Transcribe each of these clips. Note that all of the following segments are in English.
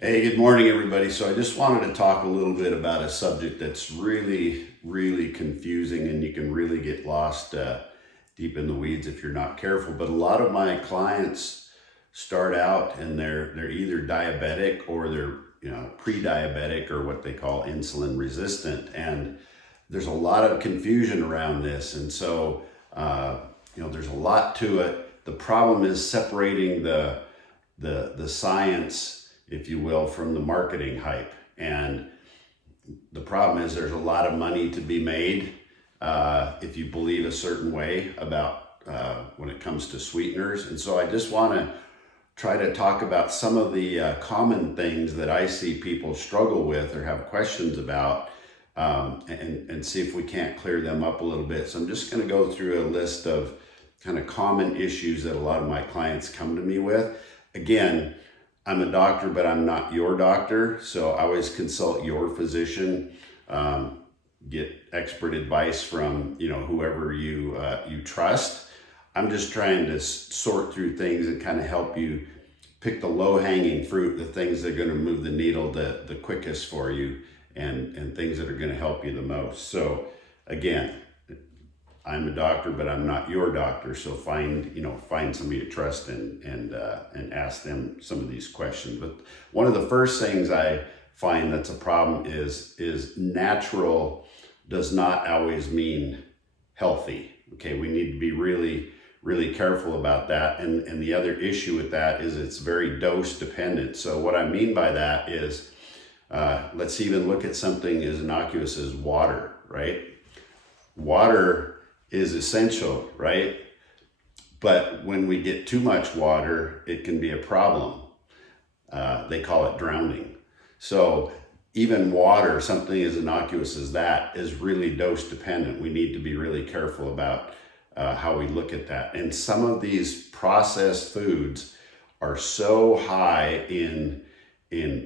Hey, good morning, everybody. So I just wanted to talk a little bit about a subject that's really confusing, and you can really get lost deep in the weeds if you're not careful. But a lot of my clients start out and they're either diabetic or they're pre-diabetic or what they call insulin resistant, and there's a lot of confusion around this, and so there's a lot to it. The problem is separating the science, if you will, from the marketing hype. And the problem is there's a lot of money to be made if you believe a certain way about when it comes to sweeteners. And so I just want to try to talk about some of the common things that I see people struggle with or have questions about, and see if we can't clear them up a little bit. So I'm just going to go through a list of kind of common issues that a lot of my clients come to me with. Again, I'm a doctor, but I'm not your doctor. So I always consult your physician, get expert advice from, whoever you trust. I'm just trying to sort through things and kind of help you pick the low hanging fruit, the things that are going to move the needle the quickest for you, and things that are going to help you the most. So again, I'm a doctor, but I'm not your doctor. So find somebody to trust and ask them some of these questions. But one of the first things I find that's a problem is natural does not always mean healthy. Okay, we need to be really careful about that. And the other issue with that is it's very dose dependent. So what I mean by that is, let's even look at something as innocuous as water, right? Water is essential, right? But when we get too much water, it can be a problem. They call it drowning. So even water, something as innocuous as that, is really dose dependent. We need to be really careful about how we look at that. And some of these processed foods are so high in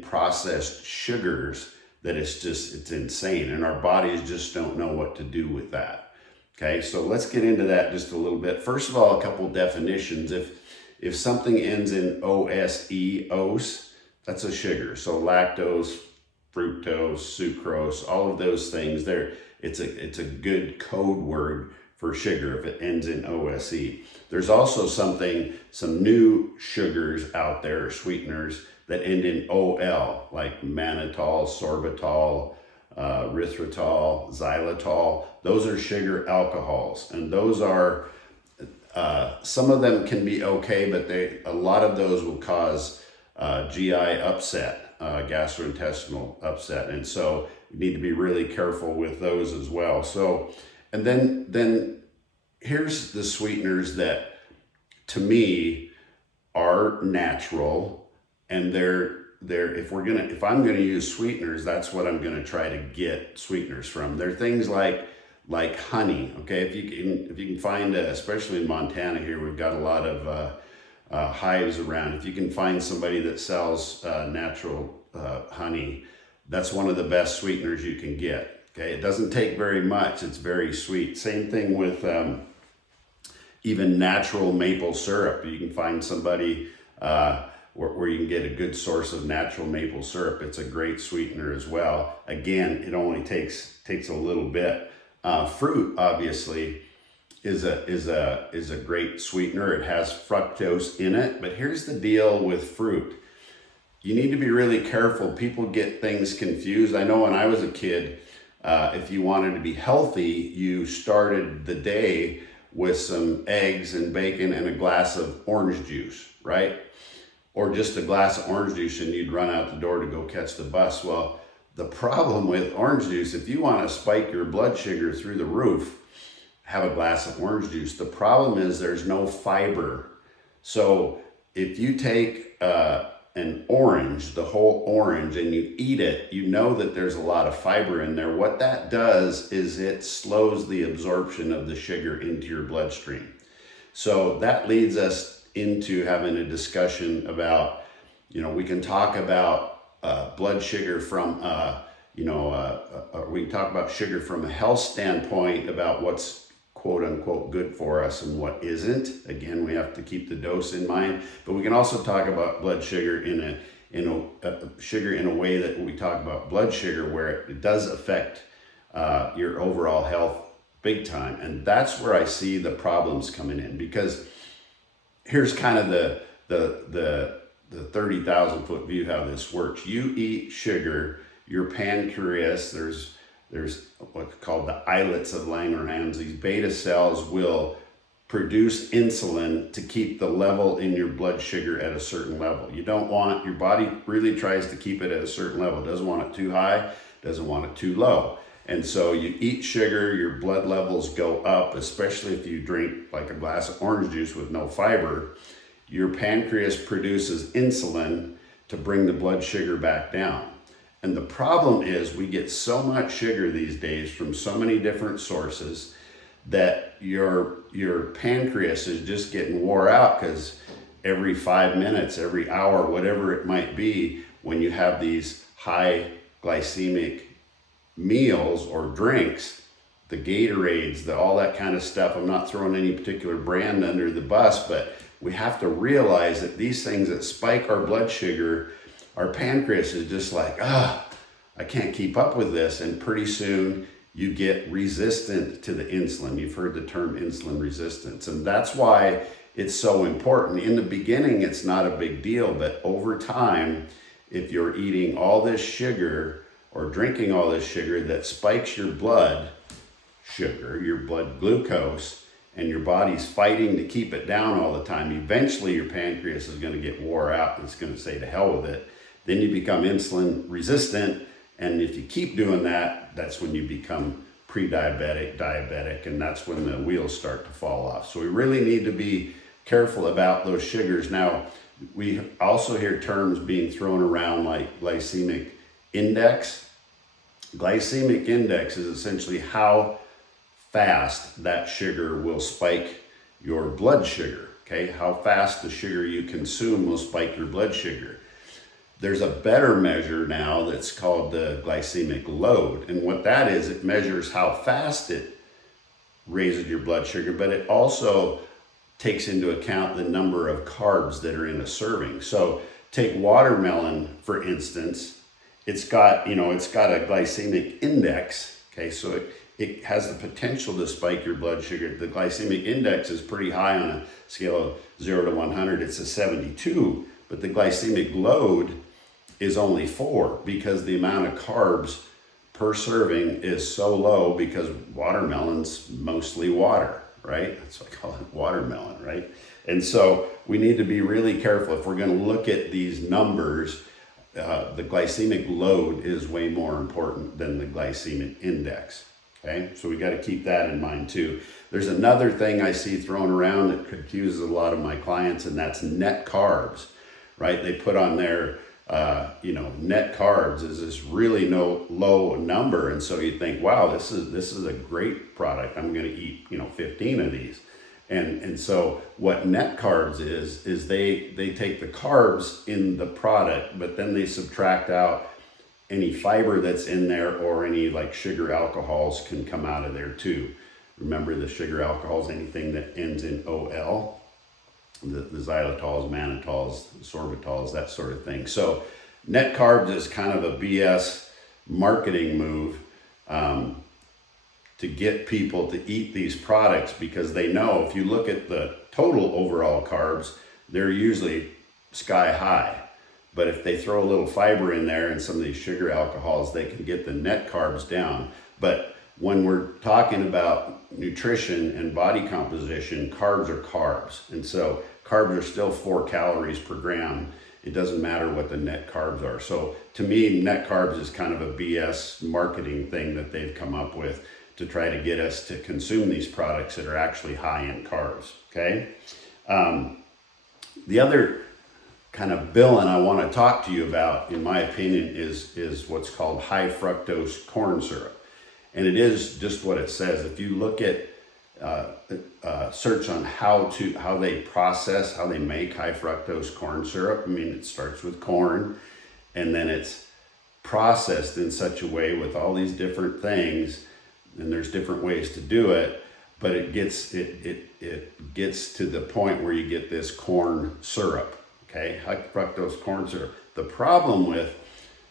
processed sugars that it's insane. And our bodies just don't know what to do with that. Okay, so let's get into that just a little bit. First of all, a couple definitions. If something ends in ose, that's a sugar. So lactose, fructose, sucrose, all of those things there, it's a good code word for sugar if it ends in ose. There's also some new sugars out there, sweeteners, that end in ol, like mannitol, sorbitol, erythritol, xylitol. Those are sugar alcohols, and those are some of them can be okay, but a lot of those will cause GI upset, gastrointestinal upset, and so you need to be really careful with those as well. So, and then here's the sweeteners that to me are natural, and if I'm gonna use sweeteners, that's what I'm gonna try to get sweeteners from. They're things like honey. Okay, if you can find, especially in Montana here, we've got a lot of hives around. If you can find somebody that sells natural honey, that's one of the best sweeteners you can get. Okay, it doesn't take very much. It's very sweet. Same thing with even natural maple syrup. You can find somebody where you can get a good source of natural maple syrup. It's a great sweetener as well. Again, it only takes a little bit. Fruit obviously is a great sweetener. It has fructose in it, but here's the deal with fruit. You need to be really careful. People get things confused. I know when I was a kid, if you wanted to be healthy, you started the day with some eggs and bacon and a glass of orange juice, right? Or just a glass of orange juice, and you'd run out the door to go catch the bus. Well, the problem with orange juice, if you want to spike your blood sugar through the roof, have a glass of orange juice. The problem is there's no fiber. So if you take an orange, the whole orange, and you eat it, you know that there's a lot of fiber in there. What that does is it slows the absorption of the sugar into your bloodstream. So that leads us into having a discussion about, we can talk about blood sugar from, we can talk about sugar from a health standpoint, about what's quote unquote good for us and what isn't. Again, we have to keep the dose in mind, but we can also talk about blood sugar in sugar in a way that we talk about blood sugar, where it does affect your overall health big time. And that's where I see the problems coming in, because here's kind of the 30,000 foot view how this works. You eat sugar, your pancreas, there's what's called the islets of Langerhans. These beta cells will produce insulin to keep the level in your blood sugar at a certain level. You don't want, your body really tries to keep it at a certain level. It doesn't want it too high, doesn't want it too low. And so you eat sugar, your blood levels go up, especially if you drink like a glass of orange juice with no fiber. Your pancreas produces insulin to bring the blood sugar back down. And the problem is we get so much sugar these days from so many different sources that your pancreas is just getting wore out, because every 5 minutes, every hour, whatever it might be, when you have these high glycemic meals or drinks, the Gatorades, all that kind of stuff, I'm not throwing any particular brand under the bus, but we have to realize that these things that spike our blood sugar, our pancreas is just like, I can't keep up with this. And pretty soon you get resistant to the insulin. You've heard the term insulin resistance. And that's why it's so important. In the beginning, it's not a big deal, but over time, if you're eating all this sugar or drinking all this sugar that spikes your blood sugar, your blood glucose, and your body's fighting to keep it down all the time, eventually your pancreas is going to get wore out and it's going to say to hell with it. Then you become insulin resistant. And if you keep doing that, that's when you become pre-diabetic, diabetic, and that's when the wheels start to fall off. So we really need to be careful about those sugars. Now, we also hear terms being thrown around like glycemic index. Glycemic index is essentially how fast that sugar will spike your blood sugar, okay? How fast the sugar you consume will spike your blood sugar. There's a better measure now that's called the glycemic load. And what that is, it measures how fast it raises your blood sugar, but it also takes into account the number of carbs that are in a serving. So take watermelon, for instance. It's got a glycemic index, okay? So it has the potential to spike your blood sugar. The glycemic index is pretty high on a scale of 0 to 100. It's a 72, but the glycemic load is only 4, because the amount of carbs per serving is so low, because watermelon's mostly water, right? That's why I call it watermelon, right? And so we need to be really careful. If we're going to look at these numbers, the glycemic load is way more important than the glycemic index, okay? So we got to keep that in mind too. There's another thing I see thrown around that confuses a lot of my clients, and that's net carbs, right? They put on their net carbs is this really low number, and so you think, wow, this is a great product. I'm going to eat 15 of these, and so what net carbs is they take the carbs in the product, but then they subtract out any fiber that's in there, or any like sugar alcohols can come out of there too. Remember, the sugar alcohols, anything that ends in OL. The xylitols, mannitols, sorbitols, that sort of thing. So net carbs is kind of a BS marketing move to get people to eat these products, because they know if you look at the total overall carbs, they're usually sky high. But if they throw a little fiber in there and some of these sugar alcohols, they can get the net carbs down. But when we're talking about nutrition and body composition, carbs are carbs. And so carbs are still 4 calories per gram. It doesn't matter what the net carbs are. So to me, net carbs is kind of a BS marketing thing that they've come up with to try to get us to consume these products that are actually high in carbs, okay? The other kind of villain I want to talk to you about, in my opinion, is what's called high fructose corn syrup. And it is just what it says. If you look at search on how they make high fructose corn syrup, I mean, it starts with corn, and then it's processed in such a way with all these different things, and there's different ways to do it, but it gets to the point where you get this corn syrup, okay? High fructose corn syrup. The problem with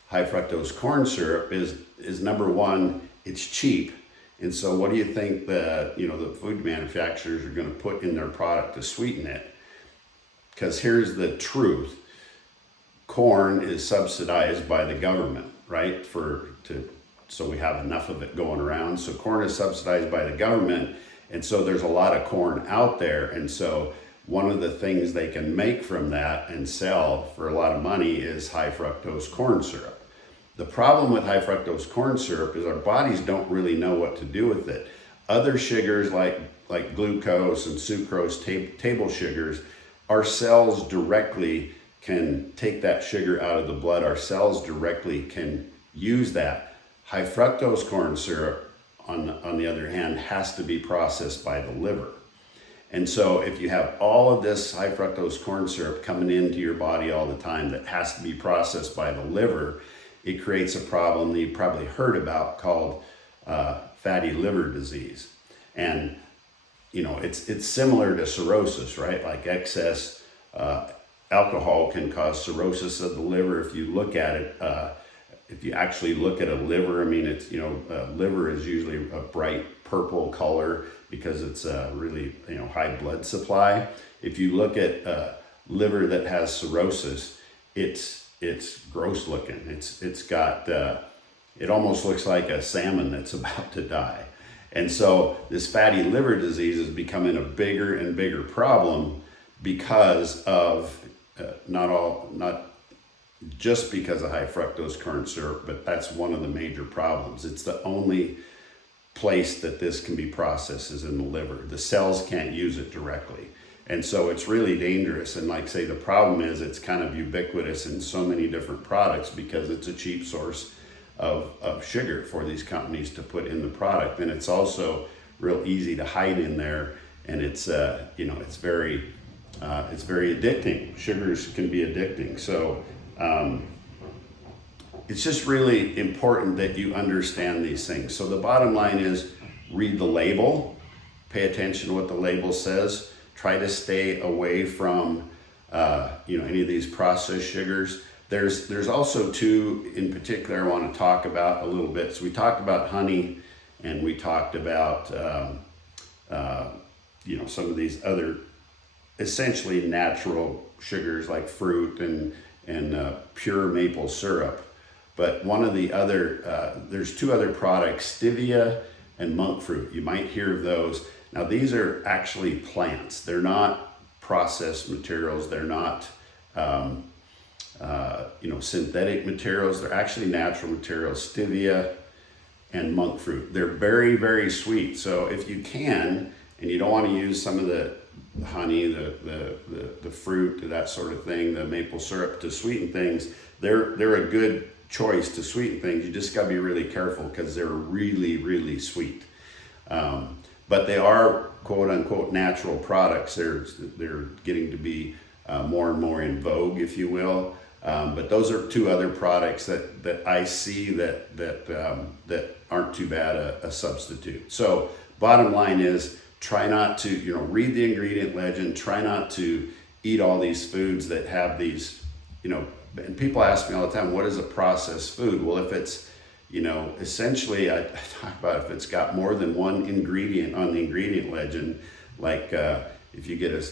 high fructose corn syrup is number one, it's cheap. And so what do you think the food manufacturers are going to put in their product to sweeten it? Because here's the truth. Corn is subsidized by the government, right? So we have enough of it going around. So corn is subsidized by the government, and so there's a lot of corn out there. And so one of the things they can make from that and sell for a lot of money is high fructose corn syrup. The problem with high fructose corn syrup is our bodies don't really know what to do with it. Other sugars like glucose and sucrose, table sugars, our cells directly can take that sugar out of the blood. Our cells directly can use that. High fructose corn syrup, on the other hand, has to be processed by the liver. And so if you have all of this high fructose corn syrup coming into your body all the time that has to be processed by the liver, it creates a problem that you probably heard about called fatty liver disease. And it's similar to cirrhosis, right? Like excess alcohol can cause cirrhosis of the liver. If you look at it, if you actually look at a liver, I mean, it's, liver is usually a bright purple color because it's a really, high blood supply. If you look at liver that has cirrhosis, it's gross looking. It's got, it almost looks like a salmon that's about to die. And so this fatty liver disease is becoming a bigger and bigger problem because of, not just because of high fructose corn syrup, but that's one of the major problems. It's the only place that this can be processed is in the liver. The cells can't use it directly. And so it's really dangerous. And like say, the problem is it's kind of ubiquitous in so many different products because it's a cheap source of sugar for these companies to put in the product. And it's also real easy to hide in there. And it's very addicting. Sugars can be addicting. So it's just really important that you understand these things. So the bottom line is read the label, pay attention to what the label says, try to stay away from any of these processed sugars. There's also two in particular I want to talk about a little bit. So we talked about honey, and we talked about some of these other essentially natural sugars like fruit and pure maple syrup. But one of the other, there's two other products, stevia and monk fruit. You might hear of those. Now these are actually plants. They're not processed materials. They're not synthetic materials. They're actually natural materials, stevia and monk fruit. They're very, very sweet. So if you can, and you don't want to use some of the honey, the fruit, that sort of thing, the maple syrup to sweeten things, they're a good choice to sweeten things. You just got to be really careful because they're really, really sweet. But they are quote unquote natural products. They're getting to be more and more in vogue, if you will. But those are two other products that I see that aren't too bad a substitute. So bottom line is, try not to, read the ingredient legend, try not to eat all these foods that have these, and people ask me all the time, what is a processed food? Well, if it's, essentially I talk about if it's got more than one ingredient on the ingredient legend, like if you get a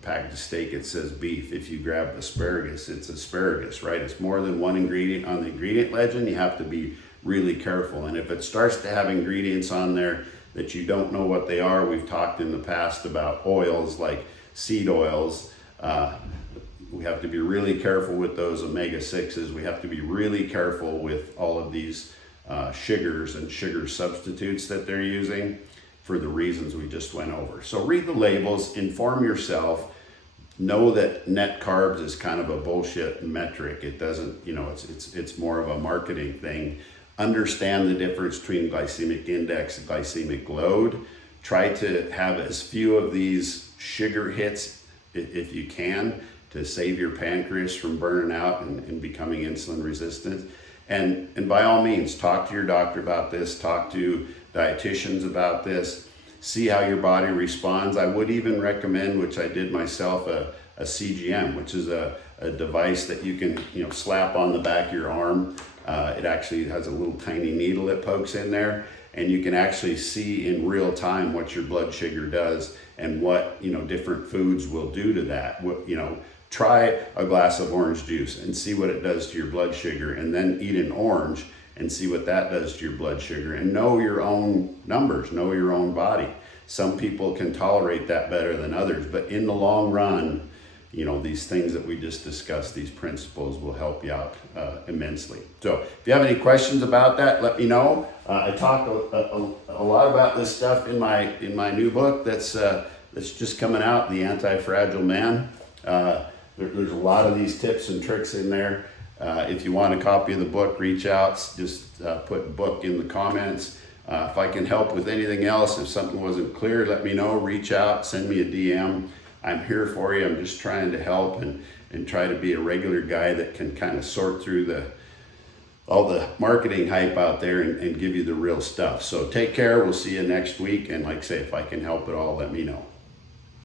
package of steak, it says beef. If you grab asparagus, it's asparagus, right? It's more than one ingredient on the ingredient legend. You have to be really careful. And if it starts to have ingredients on there that you don't know what they are, we've talked in the past about oils like seed oils. We have to be really careful with those omega-6s. We have to be really careful with all of these sugars and sugar substitutes that they're using for the reasons we just went over. So read the labels, inform yourself, know that net carbs is kind of a bullshit metric. It doesn't, it's more of a marketing thing. Understand the difference between glycemic index and glycemic load. Try to have as few of these sugar hits if you can to save your pancreas from burning out and becoming insulin resistant. And by all means, talk to your doctor about this, talk to dietitians about this, see how your body responds. I would even recommend, which I did myself, a CGM, which is a a device that you can, slap on the back of your arm. It actually has a little tiny needle that pokes in there, and you can actually see in real time what your blood sugar does and what, different foods will do to that. Try a glass of orange juice and see what it does to your blood sugar, and then eat an orange and see what that does to your blood sugar, and know your own numbers, know your own body. Some people can tolerate that better than others, but in the long run, these things that we just discussed, these principles will help you out immensely. So if you have any questions about that, let me know. I talk a lot about this stuff in my new book that's just coming out, The Antifragile Man. There's a lot of these tips and tricks in there. If you want a copy of the book, reach out, just put book in the comments. If I can help with anything else, if something wasn't clear, let me know, reach out, send me a DM. I'm here for you. I'm just trying to help and try to be a regular guy that can kind of sort through all the marketing hype out there and give you the real stuff. So take care. We'll see you next week. And like I say, if I can help at all, let me know.